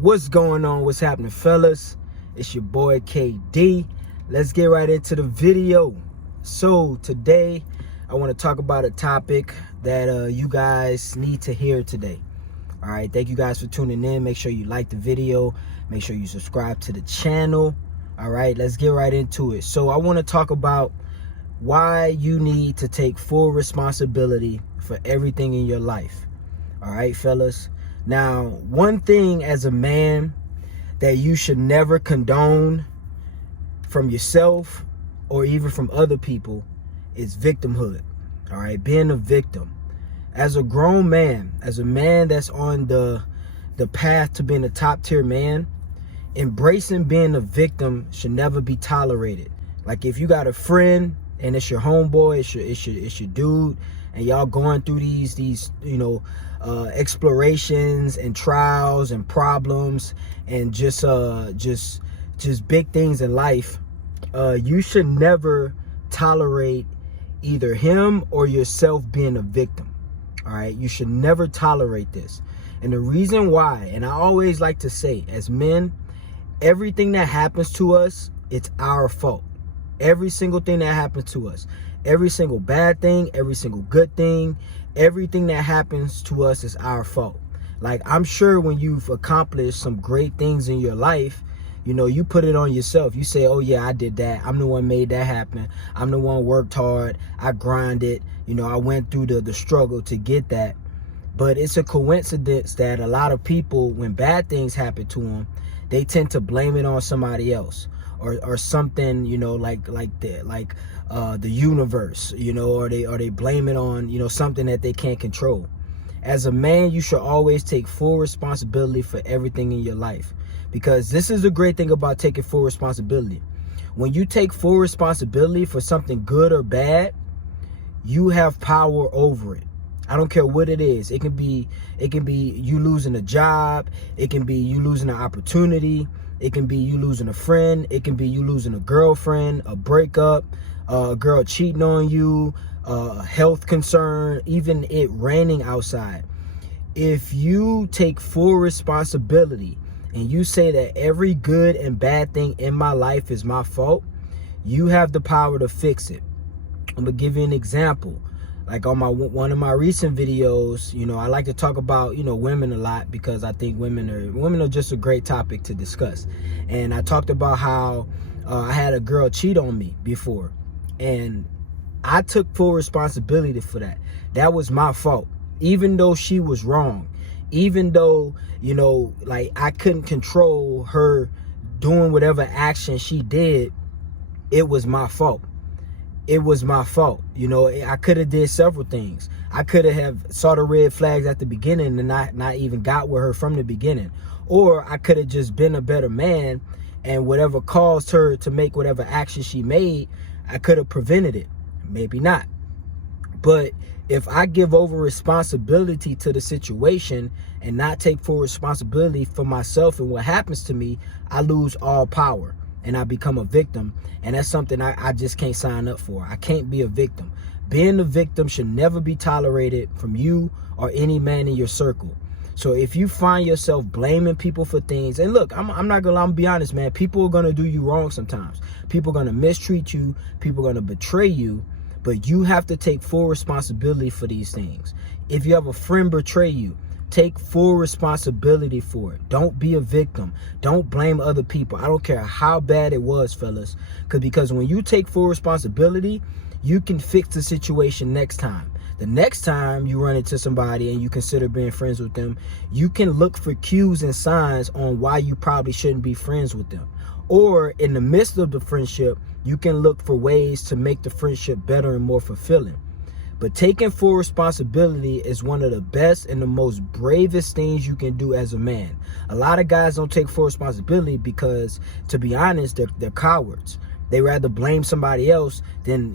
What's going on? What's happening, fellas? It's your boy KD. Let's get right into the video. So today I want to talk about a topic that you guys need to hear today. All right, thank you guys for tuning in. Make sure you like the video, make sure you subscribe to the channel. All right, let's get right into it. So I want to talk about why you need to take full responsibility for everything in your life. All right, fellas. Now, one thing as a man that you should never condone from yourself or even from other people is victimhood. All right, being a victim. As a grown man, as a man that's on the path to being a top tier man, embracing being a victim should never be tolerated. Like if you got a friend and it's your homeboy, it's your dude, and y'all going through these explorations and trials and problems and just big things in life, you should never tolerate either him or yourself being a victim. All right, you should never tolerate this. And the reason why, and I always like to say, as men, everything that happens to us, it's our fault. Every single thing that happens to us, every single bad thing, every single good thing, everything that happens to us is our fault. Like, I'm sure when you've accomplished some great things in your life, you put it on yourself. You say, oh yeah, I did that. I'm the one made that happen. I'm the one worked hard. I grinded. I went through the struggle to get that. But it's a coincidence that a lot of people, when bad things happen to them, they tend to blame it on somebody else. Or something, like the universe, or they blame it on, something that they can't control. As a man, you should always take full responsibility for everything in your life, because this is the great thing about taking full responsibility. When you take full responsibility for something good or bad, you have power over it. I don't care what it is. It can be you losing a job. It can be you losing an opportunity. It can be you losing a friend. It can be you losing a girlfriend, a breakup, a girl cheating on you, a health concern, even it raining outside. If you take full responsibility and you say that every good and bad thing in my life is my fault, you have the power to fix it. I'm gonna give you an example. Like on one of my recent videos, I like to talk about, women a lot, because I think women are just a great topic to discuss. And I talked about how I had a girl cheat on me before, and I took full responsibility for that. That was my fault, even though she was wrong, even though, like I couldn't control her doing whatever action she did. It was my fault. It was my fault. I could have did several things. I could have saw the red flags at the beginning and not even got with her from the beginning. Or I could have just been a better man, and whatever caused her to make whatever action she made, I could have prevented it. Maybe not. But if I give over responsibility to the situation and not take full responsibility for myself and what happens to me, I lose all power and I become a victim. And that's something I just can't sign up for. I can't be a victim. Being a victim should never be tolerated from you or any man in your circle. So if you find yourself blaming people for things, and look, I'm not gonna be honest, man. People are gonna do you wrong sometimes. People are gonna mistreat you. People are gonna betray you. But you have to take full responsibility for these things. If you have a friend betray you, take full responsibility for it. Don't be a victim. Don't blame other people. I don't care how bad it was, fellas. Because when you take full responsibility, you can fix the situation next time. The next time you run into somebody and you consider being friends with them, you can look for cues and signs on why you probably shouldn't be friends with them. Or in the midst of the friendship, you can look for ways to make the friendship better and more fulfilling. But taking full responsibility is one of the best and the most bravest things you can do as a man. A lot of guys don't take full responsibility because, to be honest, they're cowards. They rather blame somebody else than,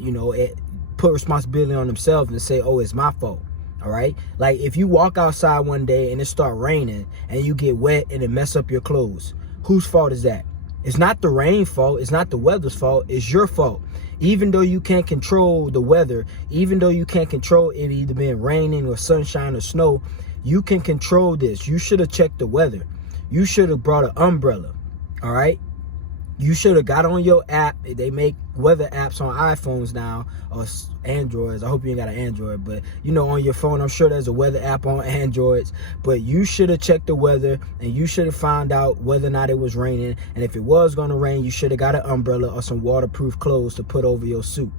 put responsibility on themselves and say, oh, it's my fault. All right. Like if you walk outside one day and it start raining and you get wet and it mess up your clothes, whose fault is that? It's not the rain fault. It's not the weather's fault. It's your fault. Even though you can't control the weather, even though you can't control it either being raining or sunshine or snow, you can control this. You should have checked the weather. you should have brought an umbrella. All right, you should have got on your app. They make weather apps on iPhones now, or Androids. I hope you ain't got an Android, but you know, on your phone, I'm sure there's a weather app on Androids. But you should have checked the weather, and you should have found out whether or not it was raining. And if it was going to rain, you should have got an umbrella or some waterproof clothes to put over your suit.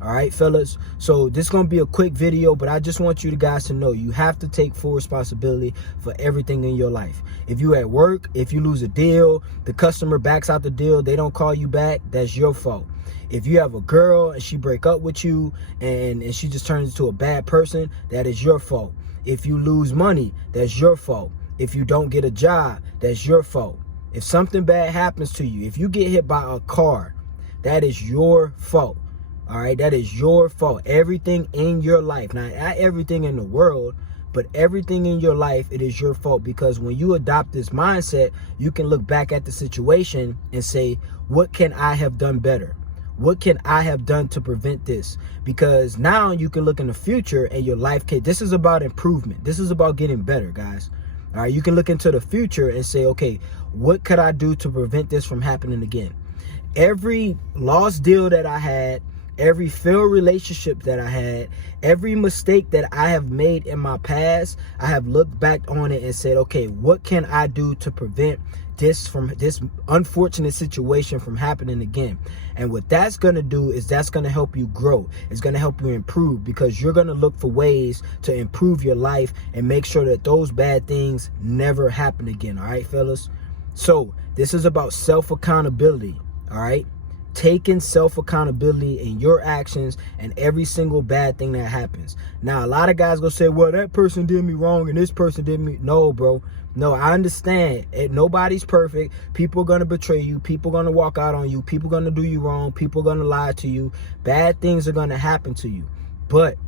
All right, fellas. So this is going to be a quick video, but I just want you guys to know you have to take full responsibility for everything in your life. If you at work, if you lose a deal, the customer backs out the deal, they don't call you back, that's your fault. If you have a girl and she break up with you and she just turns into a bad person, that is your fault. If you lose money, that's your fault. If you don't get a job, that's your fault. If something bad happens to you, if you get hit by a car, that is your fault. All right, that is your fault. Everything in your life, not everything in the world, but everything in your life, it is your fault. Because when you adopt this mindset, you can look back at the situation and say, what can I have done better? What can I have done to prevent this? Because now you can look in the future and your life can, this is about improvement. This is about getting better, guys. All right, you can look into the future and say, okay, what could I do to prevent this from happening again? Every lost deal that I had, every failed relationship that I had, every mistake that I have made in my past, I have looked back on it and said, okay, what can I do to prevent this unfortunate situation from happening again? And what that's going to do is that's going to help you grow. It's going to help you improve, because you're going to look for ways to improve your life and make sure that those bad things never happen again. All right, fellas? So this is about self-accountability. All right? Taking self-accountability in your actions and every single bad thing that happens. Now, a lot of guys gonna say, well, that person did me wrong and this person did me. No, bro. No, I understand. Nobody's perfect. People are gonna betray you. People are gonna walk out on you. People are gonna do you wrong. People are gonna lie to you. Bad things are gonna happen to you. But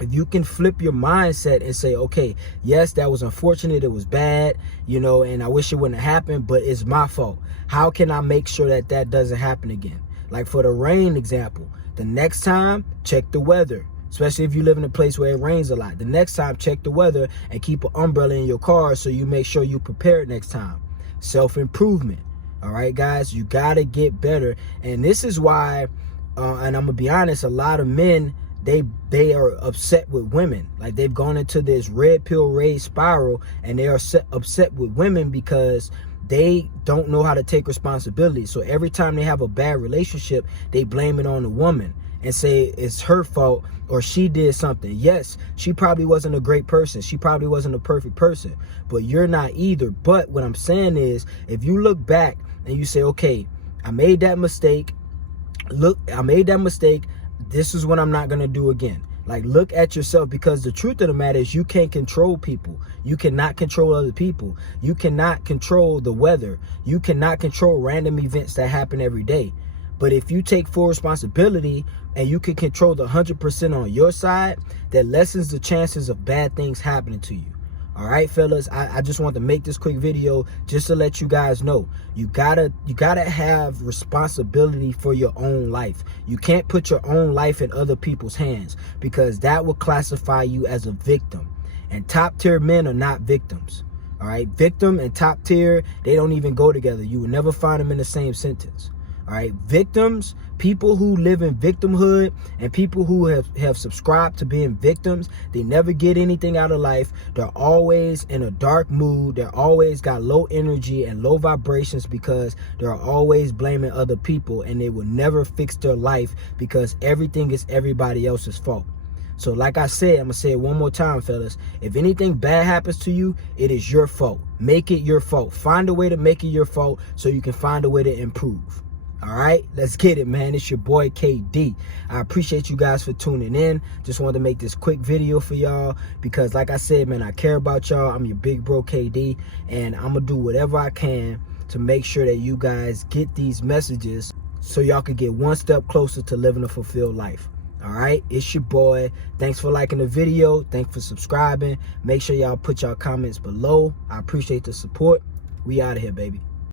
if you can flip your mindset and say, okay, yes, that was unfortunate, it was bad, you know, and I wish it wouldn't have happened, but it's my fault. How can I make sure that that doesn't happen again? Like for the rain example, the next time, check the weather, especially if you live in a place where it rains a lot. The next time, check the weather and keep an umbrella in your car so you make sure you prepared next time. Self-improvement. All right, guys, you got to get better. And this is why, and I'm going to be honest, a lot of men, they are upset with women. Like they've gone into this red pill rage spiral, and they are upset with women because they don't know how to take responsibility. So every time they have a bad relationship, they blame it on the woman and say it's her fault or she did something. Yes, she probably wasn't a great person. She probably wasn't a perfect person, but you're not either. But what I'm saying is, if you look back and you say, okay, I made that mistake. Look, I made that mistake. This is what I'm not going to do again. Like, look at yourself, because the truth of the matter is you can't control people. You cannot control other people. You cannot control the weather. You cannot control random events that happen every day. But if you take full responsibility and you can control the 100% on your side, that lessens the chances of bad things happening to you. All right, fellas, I just want to make this quick video just to let you guys know you gotta have responsibility for your own life. You can't put your own life in other people's hands, because that will classify you as a victim. And top tier men are not victims. All right, victim and top tier, they don't even go together. You will never find them in the same sentence. All right, victims, people who live in victimhood, and people who have subscribed to being victims, they never get anything out of life. They're always in a dark mood. They're always got low energy and low vibrations, because they're always blaming other people, and they will never fix their life, because everything is everybody else's fault. So like I said, I'm going to say it one more time, fellas. If anything bad happens to you, it is your fault. Make it your fault. Find a way to make it your fault so you can find a way to improve. All right, let's get it, man. It's your boy KD. I appreciate you guys for tuning in. Just wanted to make this quick video for y'all, because like I said, man, I care about y'all. I'm your big bro KD, and I'm gonna do whatever I can to make sure that you guys get these messages so y'all can get one step closer to living a fulfilled life. All right, it's your boy. Thanks for liking the video. Thanks for subscribing. Make sure y'all put y'all comments below. I appreciate the support. We out of here, baby.